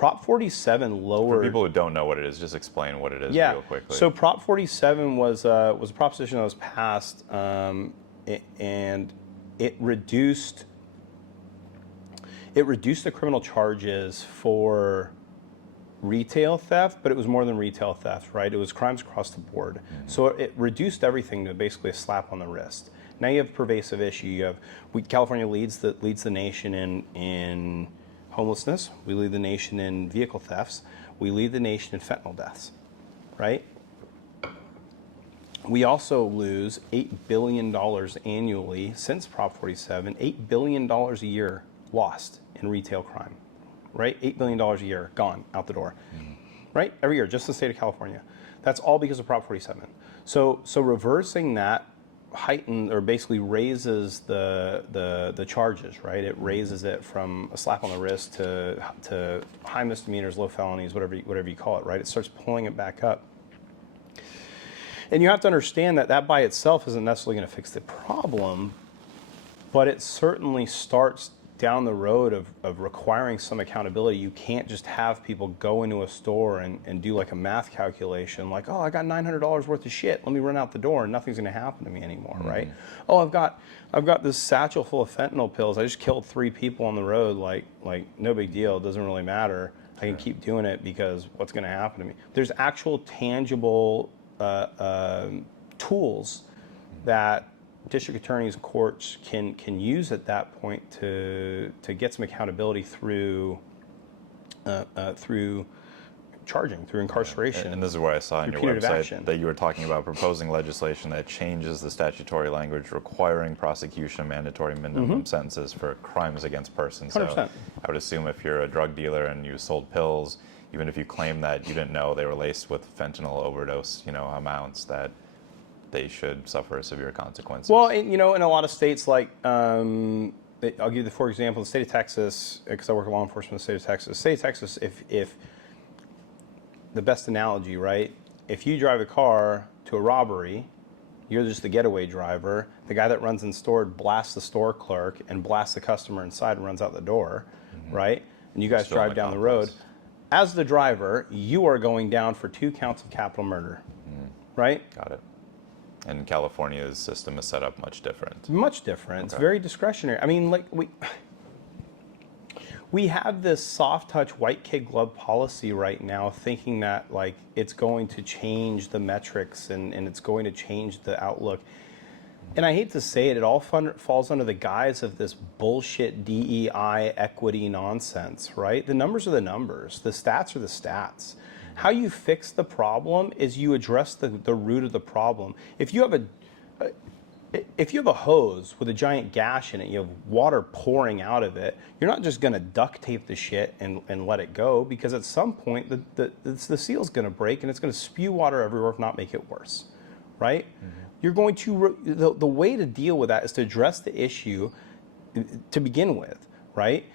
Prop 47 lowered. For people who don't know what it is, just explain what it is real quickly. So Prop 47 was a proposition that was passed, and it reduced the criminal charges for retail theft, but it was more than retail theft, right? It was crimes across the board. Mm-hmm. So it reduced everything to basically a slap on the wrist. Now you have a pervasive issue. You have California leads the nation in homelessness. We lead the nation in vehicle thefts. We lead the nation in fentanyl deaths, right? We also lose $8 billion annually since Prop 47, $8 billion a year lost in retail crime, right? $8 billion a year gone out the door, right? Every year, just in the state of California. That's all because of Prop 47. So reversing that heightened or basically raises the charges, right? It raises it from a slap on the wrist to high misdemeanors, low felonies, whatever you call it, right? It starts pulling it back up. And you have to understand that by itself isn't necessarily going to fix the problem, but it certainly starts down the road of requiring some accountability. You can't just have people go into a store and do like a math calculation, like, oh, I got $900 worth of shit. Let me run out the door and nothing's going to happen to me anymore, right? Oh, I've got this satchel full of fentanyl pills. I just killed 3 people on the road. Like no big deal. It doesn't really matter. I can keep doing it because what's going to happen to me? There's actual tangible tools that district attorneys and courts can use at that point to get some accountability through charging, through incarceration. And this is where I saw on your website that you were talking about proposing legislation that changes the statutory language requiring prosecution of mandatory minimum sentences for crimes against persons. 100%. So I would assume if you're a drug dealer and you sold pills, even if you claim that you didn't know they were laced with fentanyl overdose, amounts, that they should suffer severe consequences. Well, in a lot of states, like, I'll give you for example, the state of Texas, because I work in law enforcement in the state of Texas. State of Texas, if the best analogy, right? If you drive a car to a robbery, you're just the getaway driver. The guy that runs in store blasts the store clerk and blasts the customer inside and runs out the door, right? And you guys drive down the road. As the driver, you are going down for 2 counts of capital murder, right? Got it. And California's system is set up much different. Much different. Okay. It's very discretionary. I mean, like we have this soft touch white kid glove policy right now, thinking that like it's going to change the metrics and it's going to change the outlook. And I hate to say it, it all falls under the guise of this bullshit DEI equity nonsense, right? The numbers are the numbers. The stats are the stats. How you fix the problem is you address the root of the problem. If you have a hose with a giant gash in it, you have water pouring out of it, you're not just going to duct tape the shit and let it go, because at some point the seal's going to break and it's going to spew water everywhere, if not make it worse, right? You're going to, the way to deal with that is to address the issue to begin with, right?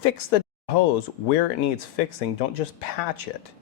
Fix the hose where it needs fixing, don't just patch it.